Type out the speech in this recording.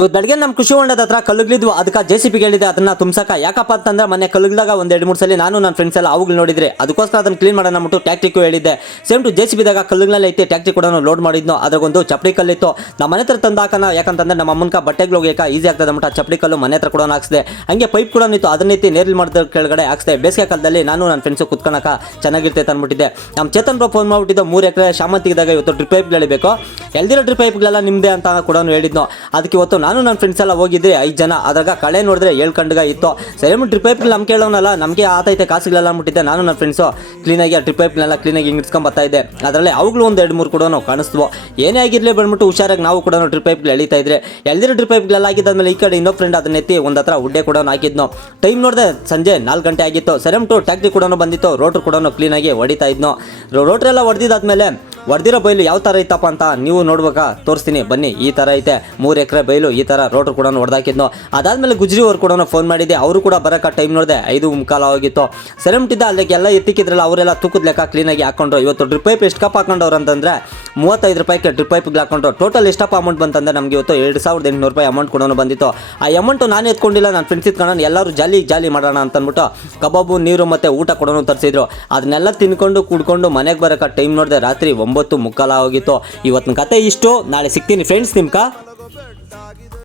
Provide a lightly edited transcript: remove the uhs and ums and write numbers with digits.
ಇವತ್ತು ಬೆಳಗ್ಗೆ ನಮ್ಮ ಕೃಷಿ ಹೊಂಡದ ಹತ್ರ ಕಲ್ಲುಗಳಿದ್ವು. ಅದಕ್ಕೆ JCB ಹೇಳಿದೆ ಅದನ್ನ ತುಂಬಸಕ. ಯಾಕಪ್ಪ ಅಂತಂದ್ರೆ ಮೊನ್ನೆ ಕಲ್ಲುಗದಾಗ ಒಂದು 2-3 ಸಲ ನಾನು ನನ್ನ ಫ್ರೆಂಡ್ಸ್ ಎಲ್ಲ ಅವುಗಳು ನೋಡಿದ್ರೆ ಅದಕ್ಕೋಸ್ಕರ ಅದನ್ನ ಕ್ಲೀನ್ ಮಾಡೋಣ ಅಂದ್ಬಿಟ್ಟು ಟ್ಯಾಕ್ಟಿಕ್ ಹೇಳಿದ್ದೆ. ಸೇಮ್ ಟು JCB ದಾಗ ಕಲ್ಲುಗಳಲ್ಲಿ ಐತೆ ಟ್ಯಾಕ್ಟಿಕ್ ಕೂಡ ಲೋಡ್ ಮಾಡಿದ್ನೋ. ಅದ್ರಾಗೊಂದು ಚಪ್ಪಡಿ ಕಲ್ಲಿತ್ತು. ನಮ್ಮ ಮನೆ ಹತ್ರ ತಂದು ಹಾಕೋಣ, ಯಾಕಂತಂದ್ರೆ ನಮ್ಮ ಅಮ್ಮನ ಬಟ್ಟೆಗಳು ಹೋಗ್ಯಾಕ ಈಸಿ ಆಗ್ತದೆ ಅಂದ್ಬಿಟ್ಟು ಆ ಚಪ್ಪಡಿ ಕಲ್ಲು ಮನೆ ಹತ್ರ ಕೂಡ ಹಾಕ್ಸಿದೆ. ಹಂಗೆ ಪೈಪ್ ಕೂಡ ಇತ್ತು, ಅದನ್ನೈತಿ ನೇರ್ಲಿ ಮಾಡಿದ ಕೆಳಗಡೆ ಹಾಕ್ಸಿದೆ. ಬೇಸಿಗೆ ಕಾಲದಲ್ಲಿ ನಾನು ನನ್ನ ಫ್ರೆಂಡ್ಸು ಕುತ್ಕೊಳಕ ಚೆನ್ನಾಗಿರ್ತೈತೆ ಅಂದ್ಬಿಟ್ಟಿದ್ದೆ. ನಮ್ಮ ಚೇತನ್ ಬ್ರೋ ಫೋನ್ ಮಾಡಿಬಿಟ್ಟಿದ್ದು 3 ಎಕರೆ ಶಾಮಂತಿಗಿದಾಗ ಇವತ್ತು ಡ್ರಿಪ್ ಪೈಪ್ ಬೇಕು, ಎಲ್ದಿರೋ ಡ್ರಿಪ್ ಪೈಪ್ಗಳೆಲ್ಲ ನಿಮ್ಮದೇ ಅಂತ ಕೂಡ ಹೇಳಿದ್ನೋ. ಅದಕ್ಕೆ ಇವತ್ತು ನಾನು ನನ್ನ ಫ್ರೆಂಡ್ಸ್ ಎಲ್ಲ ಹೋಗಿದ್ದೆ 5 ಜನ. ಅದ್ರಾಗ ಕಳೆ ನೋಡಿದ್ರೆ 7 ಕಂಡ್ಗ ಇತ್ತು. ಸರಿ ಡ್ರಿಪ್ ಪೈಪ್ ನಮ್ಗೆ ಕೇಳೋನಲ್ಲ, ನಮಗೆ ಆತೈತೆ ಕಾಸುಗಳೆಲ್ಲ ಅಂದ್ಬಿಟ್ಟಿದ್ದೆ. ನಾನು ನನ್ನ ಫ್ರೆಂಡ್ಸು ಕ್ಲೀನಾಗಿ ಆ ಡ್ರಿಪ್ ಪೈಪ್ನೆಲ್ಲ ಕ್ಲೀನಾಗಿ ಹಿಂಗಿಡ್ಸ್ಕೊಂಡ್ ಬರ್ತಾ ಇದ್ದೆ. ಅದರಲ್ಲಿ ಅವುಗಳು ಒಂದು 2-3 ಕೂಡ ಕಾಣಿಸ್ತು. ಏನೇ ಆಗಿರಲಿ ಬಂದ್ಬಿಟ್ಟು ಹುಷಾರಾಗಿ ನಾವು ಕೂಡ ಡ್ರಿಪ್ ಪೈಪ್ಗಳು ಎಳಿತಾ ಇದ್ರೆ. ಎಲ್ದಿರೋ ಡ್ರಿಪ್ ಪೈಪ್ಗಳೆಲ್ಲ ಆಗಿದ್ದಾದ್ಮೇಲೆ ಈ ಕಡೆ ಇನ್ನೊಬ್ಬ ಫ್ರೆಂಡ್ ಅದನ್ನ ಎತ್ತಿ ಒಂದು ಹತ್ರ ಉಡ್ಡೆ ಕೂಡ ಹಾಕಿದ್ನೋ. ಟೈಮ್ ನೋಡಿದೆ ಸಂಜೆ 4 ಗಂಟೆ ಆಗಿತ್ತು. ಸೆರೆಮ್ ಟು ಟ್ಯಾಕ್ಟ್ರಿ ಕೂಡ ಬಂದಿತ್ತು. ರೋಟ್ರ್ ಕೂಡ ಕ್ಲೀನಾಗಿ ಹೊಡಿತಾ ಇದ್ನೋ. ರೋಟ್ರೆಲ್ಲ ಹೊಡೆದಿದ್ದಾದ್ಮೇಲೆ ಹೊಡೆದಿರೋ ಬೈಲು ಯಾವ ಥರ ಇತ್ತಪ್ಪ ಅಂತ ನೀವು ನೋಡ್ಬೇಕಾ, ತೋರಿಸ್ತೀನಿ ಬನ್ನಿ. ಈ ಥರ ಐತೆ 3 ಎಕರೆ ಬೈಲು, ಈ ಥರ ರೋಟ್ರ್ ಕೂಡ ಹೊಡೆದಾಕಿದ್ನೋ. ಅದಾದಮೇಲೆ ಗುಜ್ರಿ ಅವ್ರು ಕೂಡ ಫೋನ್ ಮಾಡಿದ್ದೆ. ಅವರು ಕೂಡ ಬರೋಕೆ ಟೈಮ್ ನೋಡಿದೆ 5:45 ಆಗಿತ್ತು. ಸೆರೆಮ್ಟಿದ್ದ ಅಲ್ಲಿಗೆಲ್ಲ ಎತ್ತಿಕ್ಕಿದ್ರಲ್ಲ ಅವರೆಲ್ಲ ತೂಕದ ಲೆಕ್ಕ ಕ್ಲೀನಾಗಿ ಹಾಕೊಂಡ್ರು. ಇವತ್ತು ಡ್ರಿಪ್ ಪೈಪ್ ಎಷ್ಟು ಕಪ್ ಹಾಕೊಂಡವ್ರು ಅಂತಂದರೆ 35 ರೂಪಾಯಿಗೆ ಡ್ರಿಪ್ ಪೈಪ್ಗೆ ಹಾಕೊಂಡ್ರು. ಟೋಟಲ್ ಎಷ್ಟಪ್ಪ ಅಮೌಂಟ್ ಬಂತಂದರೆ ನಮಗೆ ಇವತ್ತು 2,800 ರೂಪಾಯಿ ಅಮೌಂಟ್ ಕೂಡ ಬಂದಿತ್ತು. ಆ ಅಮೌಂಟು ನಾನು ಎತ್ಕೊಂಡಿಲ್ಲ, ನನ್ನ ಫ್ರೆಂಡ್ಸ್ ಇತ್ಕೊಂಡು ಎಲ್ಲರೂ ಜಾಲಿ ಮಾಡೋಣ ಅಂತಂದ್ಬಿಟ್ಟು ಕಬಾಬು, ನೀರು ಮತ್ತು ಊಟ ಕೂಡ ತರಿಸಿದ್ರು. ಅದನ್ನೆಲ್ಲ ತಿನ್ಕೊಂಡು ಕುಡ್ಕೊಂಡು ಮನೆಗೆ ಬರೋಕೆ ಟೈಮ್ ನೋಡಿದೆ ರಾತ್ರಿ 9:45 ಆಗಿತ್ತು. ಇವತ್ತಿನ ಕತೆ ಇಷ್ಟು. ನಾಳೆ ಸಿಗ್ತೀನಿ ಫ್ರೆಂಡ್ಸ್ ನಿಮ್ಗೆ.